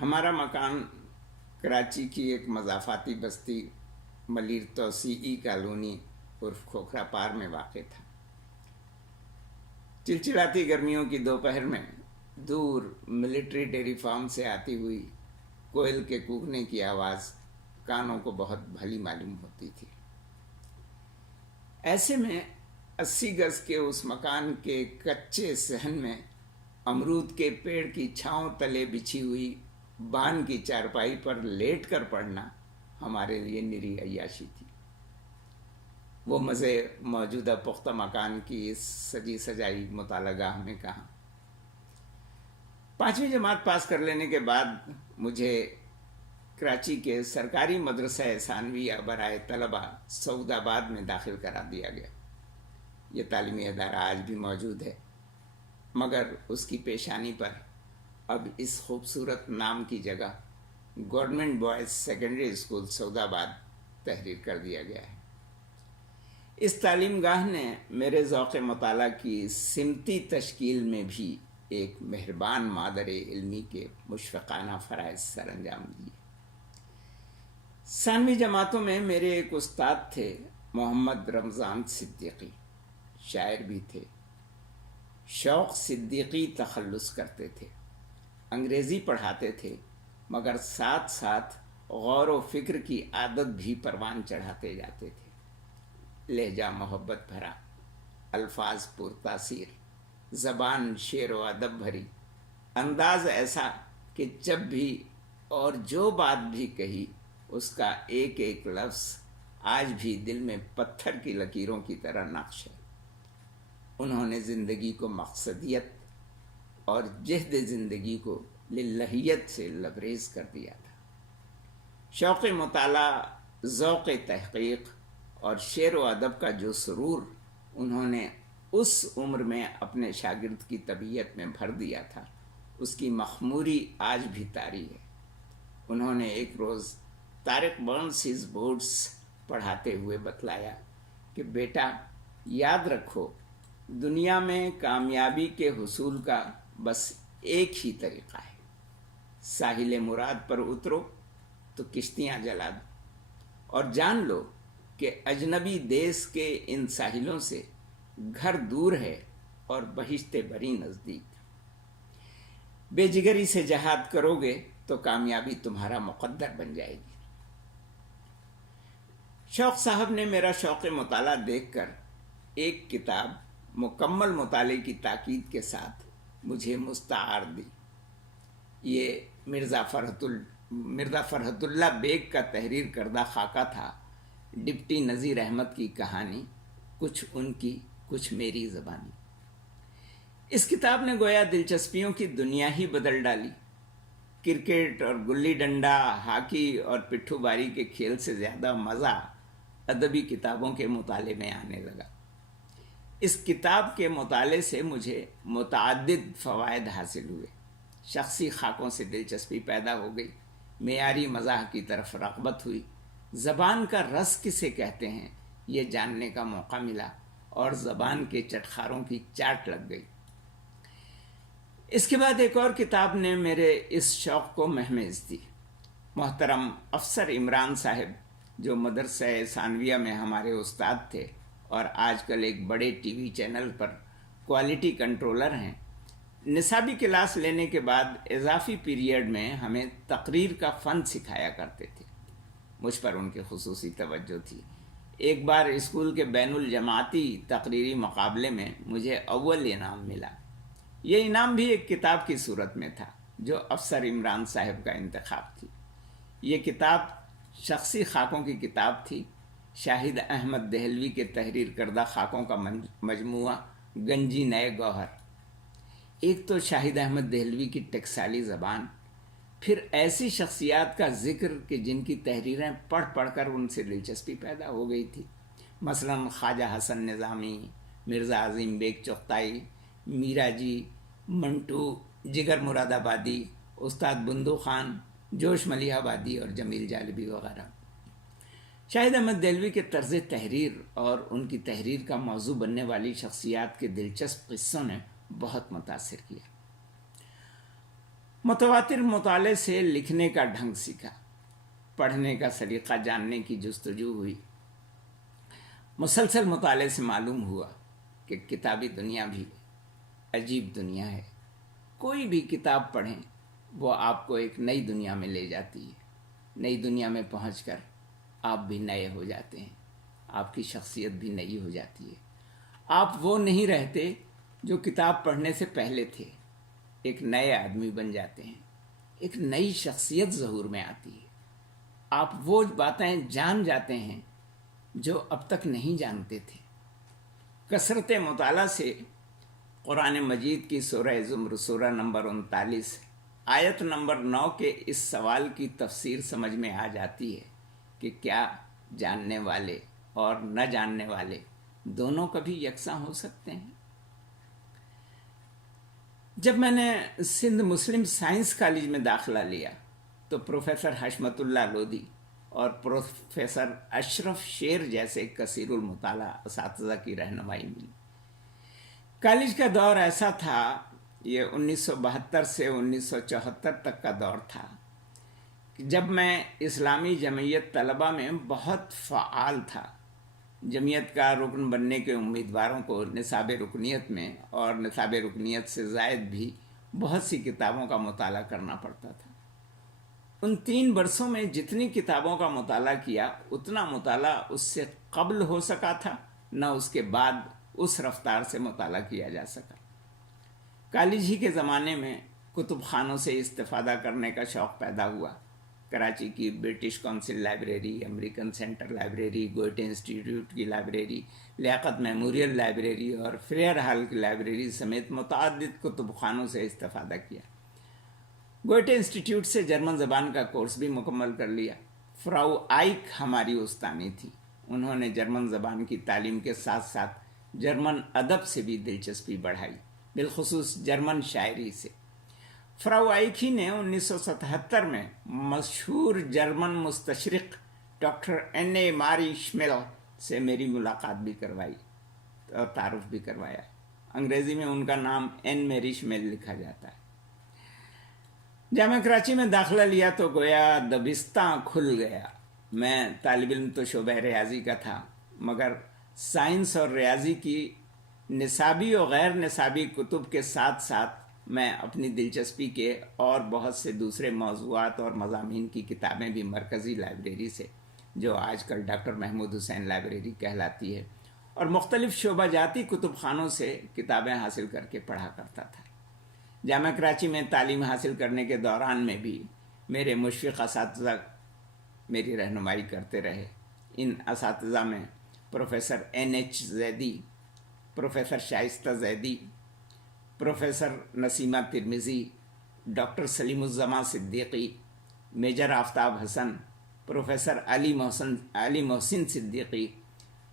ہمارا مکان کراچی کی ایک مضافاتی بستی ملیر توسیعی کالونی عرف کھوکھرا پار میں واقع تھا۔ چلچلاتی گرمیوں کی دوپہر میں دور ملٹری ڈیری فارم سے آتی ہوئی کوئل کے کوکنے کی آواز کانوں کو بہت بھلی معلوم ہوتی تھی۔ ایسے میں 80 گز کے اس مکان کے کچے صحن میں امرود کے پیڑ کی چھاؤں تلے بچھی ہوئی بان کی چارپائی پر لیٹ کر پڑھنا ہمارے لیے نری عیاشی تھی۔ وہ مزے موجودہ پختہ مکان کی اس سجی سجائی مطالعہ گاہ میں کہاں۔ 5ویں جماعت پاس کر لینے کے بعد مجھے کراچی کے سرکاری مدرسہ ثانویہ برائے طلبہ سعود آباد میں داخل کرا دیا گیا۔ یہ تعلیمی ادارہ آج بھی موجود ہے، مگر اس کی پیشانی پر اب اس خوبصورت نام کی جگہ گورنمنٹ بوائز سیکنڈری اسکول سعود آباد تحریر کر دیا گیا ہے۔ اس تعلیم گاہ نے میرے ذوق مطالعہ کی سمتی تشکیل میں بھی ایک مہربان مادر علمی کے مشفقانہ فرائض سر انجام دیے۔ ثانوی جماعتوں میں میرے ایک استاد تھے محمد رمضان صدیقی، شاعر بھی تھے۔ شوق صدیقی تخلص کرتے تھے، انگریزی پڑھاتے تھے، مگر ساتھ ساتھ غور و فکر کی عادت بھی پروان چڑھاتے جاتے تھے۔ لہجہ محبت بھرا، الفاظ پر تاثیر، زبان شعر و ادب بھری، انداز ایسا کہ جب بھی اور جو بات بھی کہی اس کا ایک ایک لفظ آج بھی دل میں پتھر کی لکیروں کی طرح نقش ہے۔ انہوں نے زندگی کو مقصدیت اور جہد زندگی کو للہیت سے لبریز کر دیا تھا۔ شوق مطالعہ، ذوق تحقیق اور شعر و ادب کا جو سرور انہوں نے اس عمر میں اپنے شاگرد کی طبیعت میں بھر دیا تھا، اس کی مخموری آج بھی طاری ہے۔ انہوں نے ایک روز طارق برنس ہز بورڈز پڑھاتے ہوئے بتلایا کہ بیٹا یاد رکھو، دنیا میں کامیابی کے حصول کا بس ایک ہی طریقہ ہے، ساحل مراد پر اترو تو کشتیاں جلا دو اور جان لو کہ اجنبی دیس کے ان ساحلوں سے گھر دور ہے اور بہشت بری نزدیک۔ بے جگری سے جہاد کرو گے تو کامیابی تمہارا مقدر بن جائے گی۔ شوق صاحب نے میرا شوق مطالعہ دیکھ کر ایک کتاب مکمل مطالعے کی تاکید کے ساتھ مجھے مستعار دی۔ یہ مرزا فرحت اللہ بیگ کا تحریر کردہ خاکہ تھا، ڈپٹی نذیر احمد کی کہانی، کچھ ان کی کچھ میری زبانی۔ اس کتاب نے گویا دلچسپیوں کی دنیا ہی بدل ڈالی۔ کرکٹ اور گلی ڈنڈا، ہاکی اور پٹھو باری کے کھیل سے زیادہ مزہ ادبی کتابوں کے مطالعے میں آنے لگا۔ اس کتاب کے مطالعے سے مجھے متعدد فوائد حاصل ہوئے۔ شخصی خاکوں سے دلچسپی پیدا ہو گئی، معیاری مزاح کی طرف رغبت ہوئی، زبان کا رس کسے کہتے ہیں یہ جاننے کا موقع ملا اور زبان کے چٹخاروں کی چاٹ لگ گئی۔ اس کے بعد ایک اور کتاب نے میرے اس شوق کو مہمیز دی۔ محترم افسر عمران صاحب، جو مدرسہ ثانویہ میں ہمارے استاد تھے اور آج کل ایک بڑے ٹی وی چینل پر کوالٹی کنٹرولر ہیں، نصابی کلاس لینے کے بعد اضافی پیریڈ میں ہمیں تقریر کا فن سکھایا کرتے تھے۔ مجھ پر ان کی خصوصی توجہ تھی۔ ایک بار اسکول کے بین الجماعتی تقریری مقابلے میں مجھے اول انعام ملا۔ یہ انعام بھی ایک کتاب کی صورت میں تھا جو افسر عمران صاحب کا انتخاب تھی۔ یہ کتاب شخصی خاکوں کی کتاب تھی، شاہد احمد دہلوی کے تحریر کردہ خاکوں کا مجموعہ گنجی نئے گوہر۔ ایک تو شاہد احمد دہلوی کی ٹکسالی زبان، پھر ایسی شخصیات کا ذکر کہ جن کی تحریریں پڑھ پڑھ کر ان سے دلچسپی پیدا ہو گئی تھی، مثلا خواجہ حسن نظامی، مرزا عظیم بیگ چغتائی، میرا جی، منٹو، جگر مراد آبادی، استاد بندو خان، جوش ملیح آبادی اور جمیل جالبی وغیرہ۔ شاہد احمد دہلوی کے طرز تحریر اور ان کی تحریر کا موضوع بننے والی شخصیات کے دلچسپ قصوں نے بہت متاثر کیا۔ متواتر مطالعے سے لکھنے کا ڈھنگ سیکھا، پڑھنے کا سلیقہ جاننے کی جستجو ہوئی۔ مسلسل مطالعے سے معلوم ہوا کہ کتابی دنیا بھی عجیب دنیا ہے۔ کوئی بھی کتاب پڑھیں وہ آپ کو ایک نئی دنیا میں لے جاتی ہے۔ نئی دنیا میں پہنچ کر آپ بھی نئے ہو جاتے ہیں، آپ کی شخصیت بھی نئی ہو جاتی ہے۔ آپ وہ نہیں رہتے جو کتاب پڑھنے سے پہلے تھے، ایک نئے آدمی بن جاتے ہیں، ایک نئی شخصیت ظہور میں آتی ہے۔ آپ وہ باتیں جان جاتے ہیں جو اب تک نہیں جانتے تھے۔ کثرت مطالعہ سے قرآن مجید کی سورہ زمر سورہ نمبر 39 آیت نمبر 9 کے اس سوال کی تفسیر سمجھ میں آ جاتی ہے کہ کیا جاننے والے اور نہ جاننے والے دونوں کبھی یکساں ہو سکتے ہیں؟ جب میں نے سندھ مسلم سائنس کالج میں داخلہ لیا تو پروفیسر حشمت اللہ لودھی اور پروفیسر اشرف شیر جیسے کثیر المطالعہ اساتذہ کی رہنمائی ملی۔ کالج کا دور ایسا تھا، یہ 1972 سے 1974 تک کا دور تھا، جب میں اسلامی جمعیت طلبہ میں بہت فعال تھا۔ جمعیت کا رکن بننے کے امیدواروں کو نصاب رکنیت میں اور نصاب رکنیت سے زائد بھی بہت سی کتابوں کا مطالعہ کرنا پڑتا تھا۔ ان 3 برسوں میں جتنی کتابوں کا مطالعہ کیا اتنا مطالعہ اس سے قبل ہو سکا تھا، نہ اس کے بعد اس رفتار سے مطالعہ کیا جا سکا۔ کالج ہی کے زمانے میں کتب خانوں سے استفادہ کرنے کا شوق پیدا ہوا۔ کراچی کی British council library, American centre library, Goethe institute کی لائبریری، لیاقت میموریل لائبریری اور فریئر ہال کی لائبریری سمیت متعدد کتب خانوں سے استفادہ کیا۔ گوئٹے انسٹیٹیوٹ سے جرمن زبان کا کورس بھی مکمل کر لیا۔ فراو آئک ہماری استانی تھی، انہوں نے جرمن زبان کی تعلیم کے ساتھ ساتھ جرمن ادب سے بھی دلچسپی بڑھائی، بالخصوص جرمن شاعری سے۔ فراو آئک ہی نے 1977 میں مشہور جرمن مستشرق ڈاکٹر این ماری شمیل سے میری ملاقات بھی کروائی اور تعارف بھی کروایا۔ انگریزی میں ان کا نام این میری شمیل لکھا جاتا ہے۔ جامعہ کراچی میں داخلہ لیا تو گویا دبستاں کھل گیا۔ میں طالب علم تو شعبہ ریاضی کا تھا، مگر سائنس اور ریاضی کی نصابی اور غیر نصابی کتب کے ساتھ ساتھ میں اپنی دلچسپی کے اور بہت سے دوسرے موضوعات اور مضامین کی کتابیں بھی مرکزی لائبریری سے، جو آج کل ڈاکٹر محمود حسین لائبریری کہلاتی ہے، اور مختلف شعبہ جاتی کتب خانوں سے کتابیں حاصل کر کے پڑھا کرتا تھا۔ جامعہ کراچی میں تعلیم حاصل کرنے کے دوران میں بھی میرے مشفق اساتذہ میری رہنمائی کرتے رہے۔ ان اساتذہ میں پروفیسر NH زیدی، پروفیسر شائستہ زیدی، پروفیسر نسیمہ ترمذی، ڈاکٹر سلیم الزماں صدیقی، میجر آفتاب حسن، پروفیسر علی محسن صدیقی،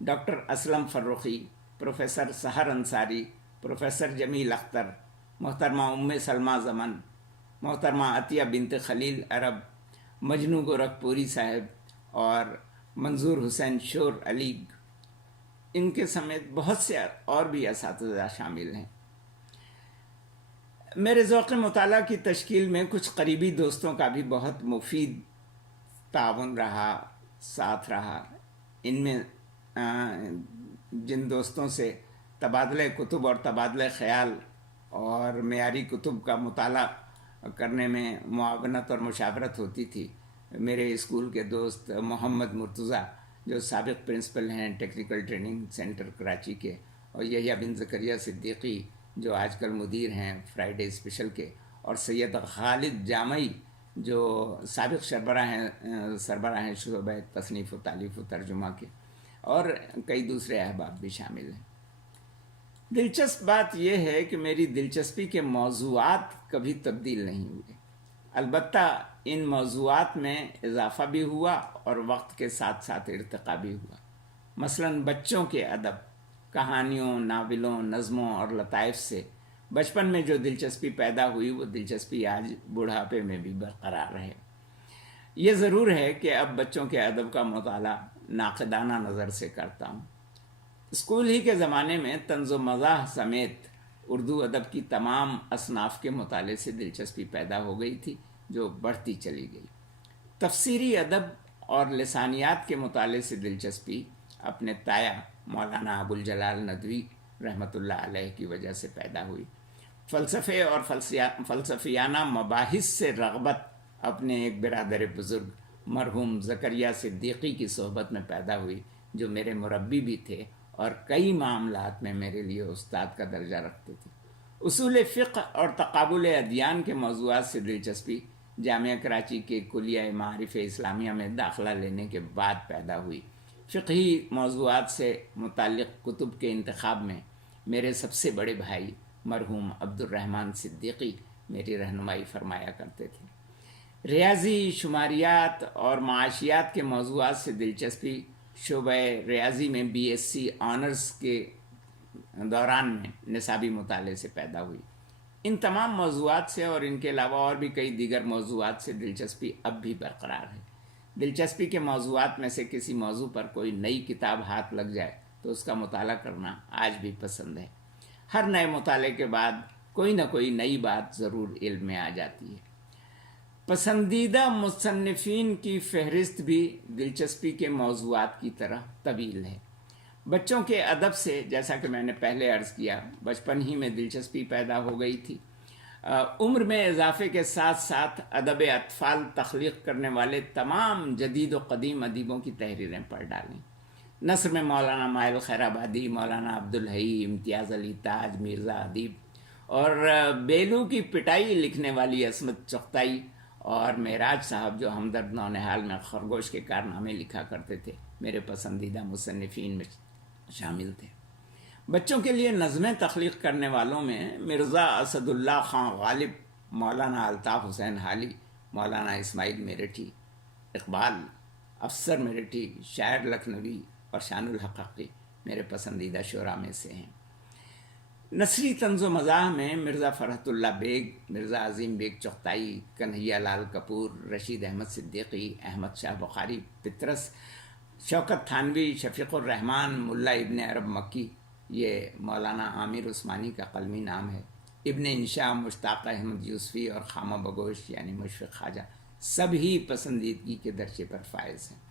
ڈاکٹر اسلم فرخی، پروفیسر سحر انصاری، پروفیسر جمیل اختر، محترمہ سلمہ زمن، محترمہ عطیہ بنت خلیل عرب، مجنو گورکھپوری صاحب اور منظور حسین شور علی، ان کے سمیت بہت سے اور بھی اساتذہ شامل ہیں۔ میرے ذوق مطالعہ کی تشکیل میں کچھ قریبی دوستوں کا بھی بہت مفید تعاون رہا، ساتھ رہا۔ ان میں جن دوستوں سے تبادلہ کتب اور تبادلہ خیال اور معیاری کتب کا مطالعہ کرنے میں معاونت اور مشاورت ہوتی تھی، میرے اسکول کے دوست محمد مرتضیٰ جو سابق پرنسپل ہیں ٹیکنیکل ٹریننگ سینٹر کراچی کے، اور یحییٰ بن زکریا صدیقی جو آج کل مدیر ہیں فرائیڈے اسپیشل کے، اور سید خالد جامعی جو سابق سربراہ ہیں شعبہ تصنیف و تالیف و ترجمہ کے، اور کئی دوسرے احباب بھی شامل ہیں۔ دلچسپ بات یہ ہے کہ میری دلچسپی کے موضوعات کبھی تبدیل نہیں ہوئے، البتہ ان موضوعات میں اضافہ بھی ہوا اور وقت کے ساتھ ساتھ ارتقا بھی ہوا۔ مثلاً بچوں کے ادب، کہانیوں، ناولوں، نظموں اور لطائف سے بچپن میں جو دلچسپی پیدا ہوئی وہ دلچسپی آج بڑھاپے میں بھی برقرار رہے۔ یہ ضرور ہے کہ اب بچوں کے ادب کا مطالعہ ناقدانہ نظر سے کرتا ہوں۔ اسکول ہی کے زمانے میں طنز و مزاح سمیت اردو ادب کی تمام اصناف کے مطالعے سے دلچسپی پیدا ہو گئی تھی جو بڑھتی چلی گئی۔ تفسیری ادب اور لسانیات کے مطالعے سے دلچسپی اپنے تایا مولانا ابوالجلال ندوی رحمۃ اللہ علیہ کی وجہ سے پیدا ہوئی۔ فلسفے اور فلسفیانہ مباحث سے رغبت اپنے ایک برادر بزرگ مرحوم زکریا صدیقی کی صحبت میں پیدا ہوئی، جو میرے مربی بھی تھے اور کئی معاملات میں میرے لیے استاد کا درجہ رکھتے تھے۔ اصول فقہ اور تقابل ادیان کے موضوعات سے دلچسپی جامعہ کراچی کے کلیہ معارف اسلامیہ میں داخلہ لینے کے بعد پیدا ہوئی۔ فقہی موضوعات سے متعلق کتب کے انتخاب میں میرے سب سے بڑے بھائی مرحوم عبد الرحمن صدیقی میری رہنمائی فرمایا کرتے تھے۔ ریاضی، شماریات اور معاشیات کے موضوعات سے دلچسپی شعبہ ریاضی میں بی ایس سی آنرز کے دوران میں نصابی مطالعے سے پیدا ہوئی۔ ان تمام موضوعات سے اور ان کے علاوہ اور بھی کئی دیگر موضوعات سے دلچسپی اب بھی برقرار ہے۔ دلچسپی کے موضوعات میں سے کسی موضوع پر کوئی نئی کتاب ہاتھ لگ جائے تو اس کا مطالعہ کرنا آج بھی پسند ہے۔ ہر نئے مطالعے کے بعد کوئی نہ کوئی نئی بات ضرور علم میں آ جاتی ہے۔ پسندیدہ مصنفین کی فہرست بھی دلچسپی کے موضوعات کی طرح طویل ہے۔ بچوں کے ادب سے، جیسا کہ میں نے پہلے عرض کیا، بچپن ہی میں دلچسپی پیدا ہو گئی تھی۔ عمر میں اضافے کے ساتھ ساتھ ادب اطفال تخلیق کرنے والے تمام جدید و قدیم ادیبوں کی تحریریں پڑھ ڈالیں۔ نثر میں مولانا مائل خیر آبادی، مولانا عبدالحی، امتیاز علی تاج، مرزا ادیب اور بیلو کی پٹائی لکھنے والی عصمت چغتائی اور معراج صاحب جو ہمدرد نونہال میں خرگوش کے کارنامے لکھا کرتے تھے میرے پسندیدہ مصنفین میں شامل تھے۔ بچوں کے لیے نظمیں تخلیق کرنے والوں میں مرزا اسد اللہ خان غالب، مولانا الطاف حسین حالی، مولانا اسماعیل میرٹھی، اقبال، افسر میرٹھی، شاعر لکھنوی اور شان الحق حقی میرے پسندیدہ شعراء میں سے ہیں۔ نثری طنز و مزاح میں مرزا فرحت اللہ بیگ، مرزا عظیم بیگ چغتائی، کنہیا لال کپور، رشید احمد صدیقی، احمد شاہ بخاری پطرس، شوکت تھانوی، شفیق الرحمان، ملا ابن عرب مکی، یہ مولانا عامر عثمانی کا قلمی نام ہے، ابن انشاء، مشتاق احمد یوسفی اور خامہ بگوش یعنی مشفق خواجہ سب ہی پسندیدگی کے درجے پر فائز ہیں۔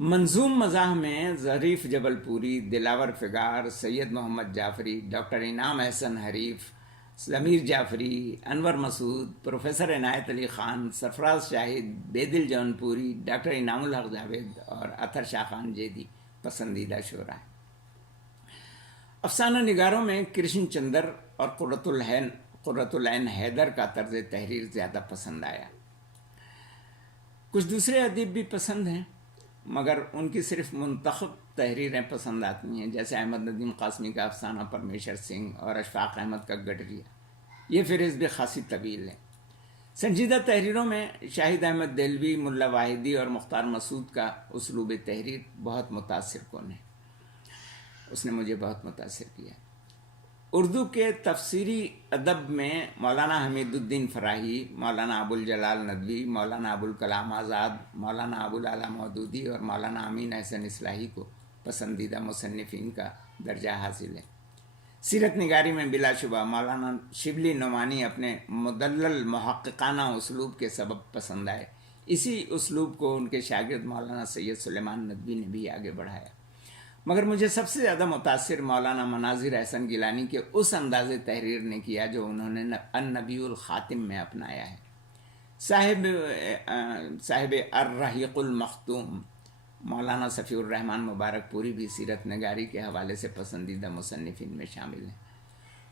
منظوم مزاح میں ظریف جبل پوری، دلاور فگار، سید محمد جعفری، ڈاکٹر انعام احسن حریف، ضمیر جعفری، انور مسعود، پروفیسر عنایت علی خان، سرفراز شاہد، بیدل جون پوری، ڈاکٹر انعام الحق جاوید اور اطہر شاہ خان جیدی پسندیدہ شعراء ہیں۔ افسانہ نگاروں میں کرشن چندر اور قرۃ العین حیدر کا طرز تحریر زیادہ پسند آیا۔ کچھ دوسرے ادیب بھی پسند ہیں مگر ان کی صرف منتخب تحریریں پسند آتی ہیں، جیسے احمد ندیم قاسمی کا افسانہ پرمیشر سنگھ اور اشفاق احمد کا گڈریا۔ یہ فہرست بھی خاصی طویل ہے۔ سنجیدہ تحریروں میں شاہد احمد دہلوی، ملا واحدی اور مختار مسعود کا اسلوب تحریر بہت متاثر کن ہے، اس نے مجھے بہت متاثر کیا۔ اردو کے تفسیری ادب میں مولانا حمید الدین فراہی، مولانا ابوالجلال ندوی، مولانا ابوالکلام آزاد، مولانا ابوالعلا مودودی اور مولانا امین احسن اصلاحی کو پسندیدہ مصنفین کا درجہ حاصل ہے۔ سیرت نگاری میں بلا شبہ مولانا شبلی نعمانی اپنے مدلل محققانہ اسلوب کے سبب پسند آئے۔ اسی اسلوب کو ان کے شاگرد مولانا سید سلیمان ندوی نے بھی آگے بڑھایا۔ مگر مجھے سب سے زیادہ متاثر مولانا مناظر احسن گیلانی کے اس انداز تحریر نے کیا جو انہوں نے النبی الخاتم میں اپنایا ہے۔ صاحب الرحیق المختوم مولانا صفی الرحمن مبارک پوری بھی سیرت نگاری کے حوالے سے پسندیدہ مصنفین میں شامل ہیں۔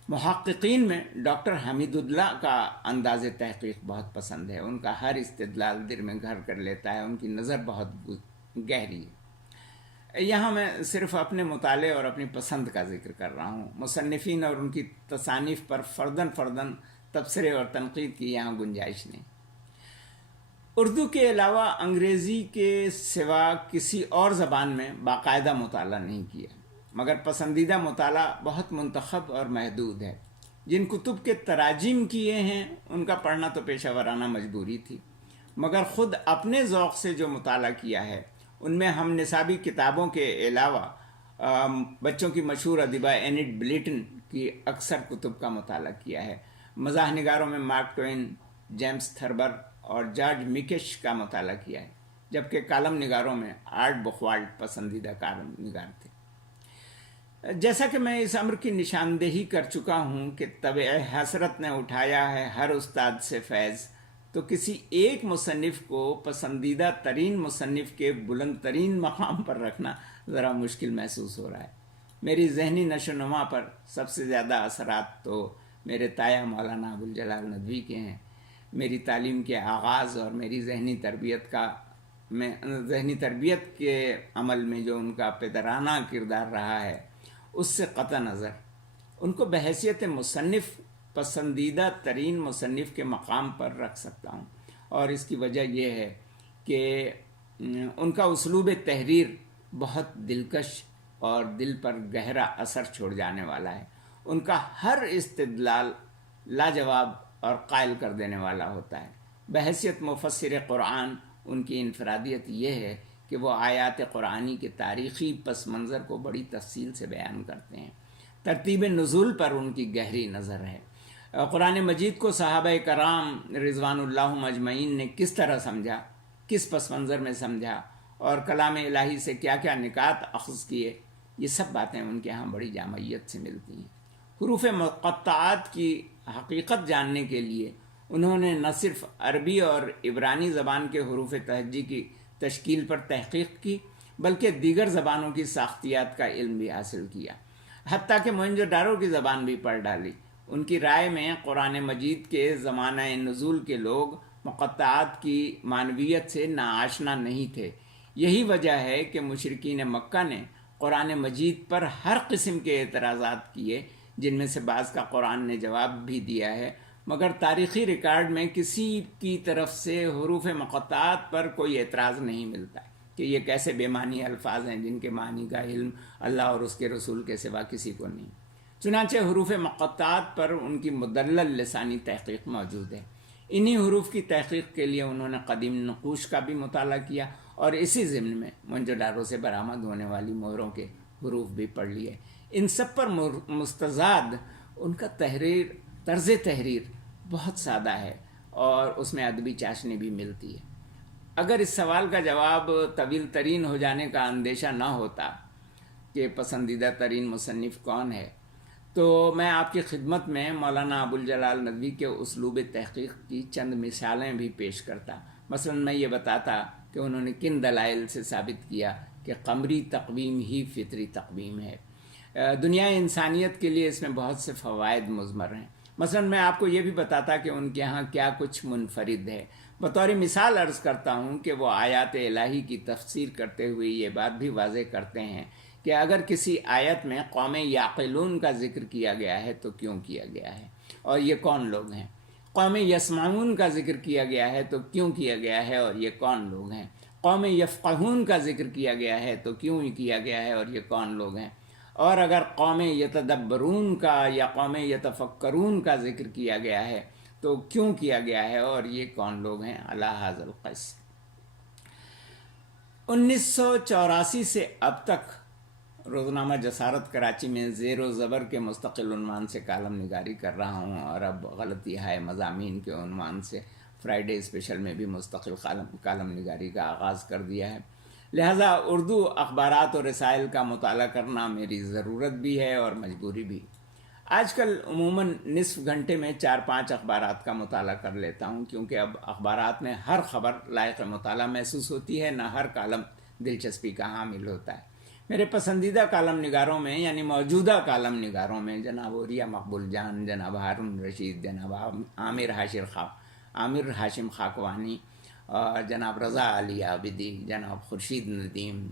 محققین میں ڈاکٹر حمید اللہ کا انداز تحقیق بہت پسند ہے، ان کا ہر استدلال دل میں گھر کر لیتا ہے، ان کی نظر بہت گہری ہے۔ یہاں میں صرف اپنے مطالعے اور اپنی پسند کا ذکر کر رہا ہوں، مصنفین اور ان کی تصانیف پر فرداً تبصرے اور تنقید کی یہاں گنجائش نہیں۔ اردو کے علاوہ انگریزی کے سوا کسی اور زبان میں باقاعدہ مطالعہ نہیں کیا، مگر پسندیدہ مطالعہ بہت منتخب اور محدود ہے۔ جن کتب کے تراجم کیے ہیں ان کا پڑھنا تو پیشہ ورانہ مجبوری تھی، مگر خود اپنے ذوق سے جو مطالعہ کیا ہے ان میں ہم نصابی کتابوں کے علاوہ بچوں کی مشہور ادیبہ اینٹ بلیٹن کی اکثر کتب کا مطالعہ کیا ہے۔ مزاح نگاروں میں مارک ٹوین، جیمز تھربر اور جارج میکش کا مطالعہ کیا ہے، جبکہ کالم نگاروں میں آرٹ بخوالٹ پسندیدہ کالم نگار تھے۔ جیسا کہ میں اس امر کی نشاندہی کر چکا ہوں کہ طبع حسرت نے اٹھایا ہے ہر استاد سے فیض، تو کسی ایک مصنف کو پسندیدہ ترین مصنف کے بلند ترین مقام پر رکھنا ذرا مشکل محسوس ہو رہا ہے۔ میری ذہنی نشو و نما پر سب سے زیادہ اثرات تو میرے تایا مولانا ابوالجلال ندوی کے ہیں۔ میری تعلیم کے آغاز اور میری ذہنی تربیت کے عمل میں جو ان کا پدرانہ کردار رہا ہے، اس سے قطع نظر ان کو بحیثیت مصنف پسندیدہ ترین مصنف کے مقام پر رکھ سکتا ہوں، اور اس کی وجہ یہ ہے کہ ان کا اسلوب تحریر بہت دلکش اور دل پر گہرا اثر چھوڑ جانے والا ہے۔ ان کا ہر استدلال لاجواب اور قائل کر دینے والا ہوتا ہے۔ بحیثیت مفسر قرآن ان کی انفرادیت یہ ہے کہ وہ آیات قرآنی کے تاریخی پس منظر کو بڑی تفصیل سے بیان کرتے ہیں۔ ترتیب نزول پر ان کی گہری نظر ہے۔ قرآن مجید کو صحابہ کرام رضوان اللہ اجمعین نے کس طرح سمجھا، کس پس منظر میں سمجھا، اور کلام الہی سے کیا کیا نکات اخذ کیے، یہ سب باتیں ان کے ہاں بڑی جامعیت سے ملتی ہیں۔ حروف مقطعات کی حقیقت جاننے کے لیے انہوں نے نہ صرف عربی اور عبرانی زبان کے حروف تہجی کی تشکیل پر تحقیق کی، بلکہ دیگر زبانوں کی ساختیات کا علم بھی حاصل کیا، حتیٰ کہ موئنجو ڈارو کی زبان بھی پڑھ ڈالی۔ ان کی رائے میں قرآن مجید کے زمانہ نزول کے لوگ مقطعات کی معنویت سے ناآشنا نہیں تھے۔ یہی وجہ ہے کہ مشرکین مکہ نے قرآن مجید پر ہر قسم کے اعتراضات کیے، جن میں سے بعض کا قرآن نے جواب بھی دیا ہے، مگر تاریخی ریکارڈ میں کسی کی طرف سے حروف مقطعات پر کوئی اعتراض نہیں ملتا کہ یہ کیسے بے معنی الفاظ ہیں جن کے معنی کا علم اللہ اور اس کے رسول کے سوا کسی کو نہیں۔ چنانچہ حروف مقطعات پر ان کی مدلل لسانی تحقیق موجود ہے۔ انہی حروف کی تحقیق کے لیے انہوں نے قدیم نقوش کا بھی مطالعہ کیا، اور اسی ضمن میں موئنجو ڈارو سے برآمد ہونے والی مہروں کے حروف بھی پڑھ لیے۔ ان سب پر مستزاد ان کا طرز تحریر بہت سادہ ہے، اور اس میں ادبی چاشنی بھی ملتی ہے۔ اگر اس سوال کا جواب طویل ترین ہو جانے کا اندیشہ نہ ہوتا کہ پسندیدہ ترین مصنف کون ہے، تو میں آپ کی خدمت میں مولانا ابوالجلال ندوی کے اسلوب تحقیق کی چند مثالیں بھی پیش کرتا۔ مثلا میں یہ بتاتا کہ انہوں نے کن دلائل سے ثابت کیا کہ قمری تقویم ہی فطری تقویم ہے۔ دنیا انسانیت کے لیے اس میں بہت سے فوائد مضمر ہیں۔ مثلا میں آپ کو یہ بھی بتاتا کہ ان کے ہاں کیا کچھ منفرد ہے۔ بطور مثال عرض کرتا ہوں کہ وہ آیات الہی کی تفسیر کرتے ہوئے یہ بات بھی واضح کرتے ہیں کہ اگر کسی آیت میں قوم یعقلون کا ذکر کیا گیا ہے تو کیوں کیا گیا ہے، اور یہ کون لوگ ہیں؟ قوم یسمعون کا ذکر کیا گیا ہے تو کیوں کیا گیا ہے، اور یہ کون لوگ ہیں؟ قوم یفقہون کا ذکر کیا گیا ہے تو کیوں کیا گیا ہے، اور یہ کون لوگ ہیں؟ اور اگر قوم یتدبرون کا یا قوم یتفکرون کا ذکر کیا گیا ہے تو کیوں کیا گیا ہے، اور یہ کون لوگ ہیں؟ علی ھذا القیس۔ 1984 سے اب تک روزنامہ جسارت کراچی میں زیر و زبر کے مستقل عنوان سے کالم نگاری کر رہا ہوں، اور اب غلطی ہائے مضامین کے عنوان سے فرائیڈے اسپیشل میں بھی مستقل کالم نگاری کا آغاز کر دیا ہے۔ لہٰذا اردو اخبارات اور رسائل کا مطالعہ کرنا میری ضرورت بھی ہے اور مجبوری بھی۔ آج کل عموماً نصف گھنٹے میں 4-5 اخبارات کا مطالعہ کر لیتا ہوں، کیونکہ اب اخبارات میں ہر خبر لائق مطالعہ محسوس ہوتی ہے، نہ ہر کالم دلچسپی کا حامل ہوتا ہے۔ میرے پسندیدہ کالم نگاروں میں یعنی موجودہ کالم نگاروں میں جناب عوریہ مقبول جان، جناب ہارون رشید، جناب عامر ہاشم خاکوانی، اور جناب رضا علی عابدی، جناب خورشید ندیم،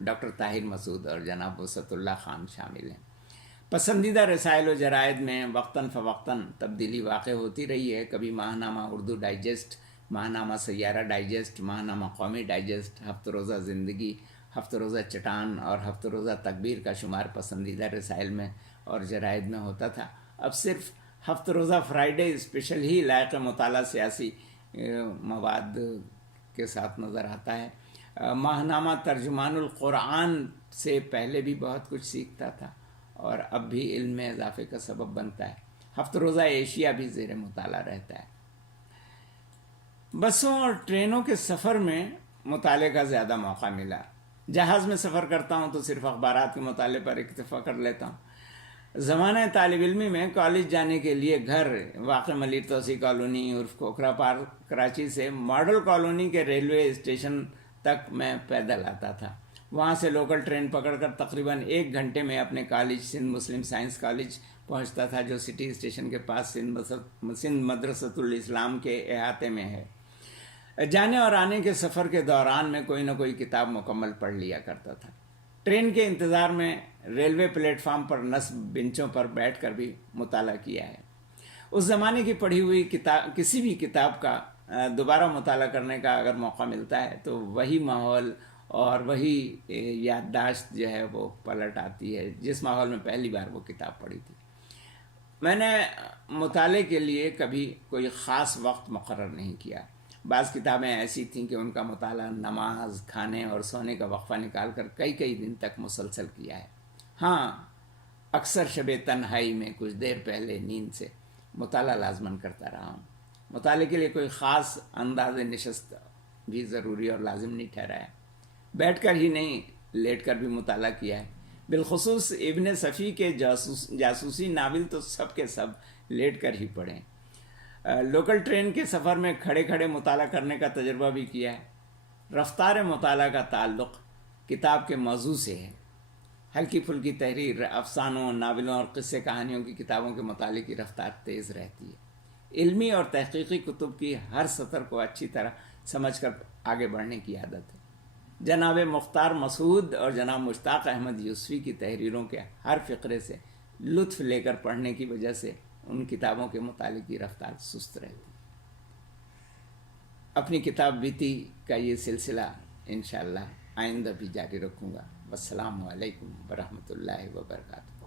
ڈاکٹر طاہر مسعود اور جناب وسعت اللہ خان شامل ہیں۔ پسندیدہ رسائل و جرائد میں وقتاً فوقتاً تبدیلی واقع ہوتی رہی ہے۔ کبھی ماہنامہ اردو ڈائجسٹ، ماہنامہ سیارہ ڈائجسٹ، ماہنامہ قومی ڈائجسٹ، ہفتہ روزہ زندگی، ہفتہ روزہ چٹان اور ہفتہ روزہ تکبیر کا شمار پسندیدہ رسائل میں اور جرائد میں ہوتا تھا۔ اب صرف ہفتہ روزہ فرائیڈے اسپیشل ہی لائق مطالعہ سیاسی مواد کے ساتھ نظر آتا ہے۔ ماہنامہ ترجمان القرآن سے پہلے بھی بہت کچھ سیکھتا تھا، اور اب بھی علم میں اضافے کا سبب بنتا ہے۔ ہفت روزہ ایشیا بھی زیر مطالعہ رہتا ہے۔ بسوں اور ٹرینوں کے سفر میں مطالعے کا زیادہ موقع ملا۔ جہاز میں سفر کرتا ہوں تو صرف اخبارات کے مطالعے پر اکتفا کر لیتا ہوں۔ زمانہ طالب علمی میں کالج جانے کے لیے گھر واقع ملیر توسیع کالونی عرف کھوکھرا پارک کراچی سے ماڈل کالونی کے ریلوے اسٹیشن تک میں پیدل آتا تھا۔ وہاں سے لوکل ٹرین پکڑ کر تقریباً 1 گھنٹے میں اپنے کالج سندھ مسلم سائنس کالج پہنچتا تھا، جو سٹی اسٹیشن کے پاس سندھ مدرسۃ الاسلام کے احاطے میں ہے۔ جانے اور آنے کے سفر کے دوران میں کوئی نہ کوئی کتاب مکمل پڑھ لیا کرتا تھا۔ ٹرین کے انتظار میں ریلوے پلیٹ فارم پر نصب بنچوں پر بیٹھ کر بھی مطالعہ کیا ہے۔ اس زمانے کی پڑھی ہوئی کسی بھی کتاب کا دوبارہ مطالعہ کرنے کا اگر موقع ملتا ہے تو وہی ماحول اور وہی یادداشت جو ہے وہ پلٹ آتی ہے جس ماحول میں پہلی بار وہ کتاب پڑھی تھی۔ میں نے مطالعے کے لیے کبھی کوئی خاص وقت مقرر نہیں کیا۔ بعض کتابیں ایسی تھیں کہ ان کا مطالعہ نماز، کھانے اور سونے کا وقفہ نکال کر کئی دن تک مسلسل کیا ہے۔ ہاں، اکثر شب تنہائی میں کچھ دیر پہلے نیند سے مطالعہ لازماً کرتا رہا ہوں۔ مطالعے کے لیے کوئی خاص انداز نشست بھی ضروری اور لازم نہیں ٹھہرا ہے۔ بیٹھ کر ہی نہیں، لیٹ کر بھی مطالعہ کیا ہے۔ بالخصوص ابن صفی کے جاسوسی ناول تو سب کے سب لیٹ کر ہی پڑھیں۔ لوکل ٹرین کے سفر میں کھڑے مطالعہ کرنے کا تجربہ بھی کیا ہے۔ رفتار مطالعہ کا تعلق کتاب کے موضوع سے ہے۔ ہلکی پھلکی تحریر، افسانوں، ناولوں اور قصے کہانیوں کی کتابوں کے مطالعے کی رفتار تیز رہتی ہے۔ علمی اور تحقیقی کتب کی ہر سطر کو اچھی طرح سمجھ کر آگے بڑھنے کی عادت ہے۔ جناب مختار مسعود اور جناب مشتاق احمد یوسفی کی تحریروں کے ہر فقرے سے لطف لے کر پڑھنے کی وجہ سے ان کتابوں کے مطالعے کی رفتار سست رہتی ہے۔ اپنی کتاب بیتی کا یہ سلسلہ انشاءاللہ آئندہ بھی جاری رکھوں گا۔ والسلام علیکم ورحمۃ اللہ وبرکاتہ۔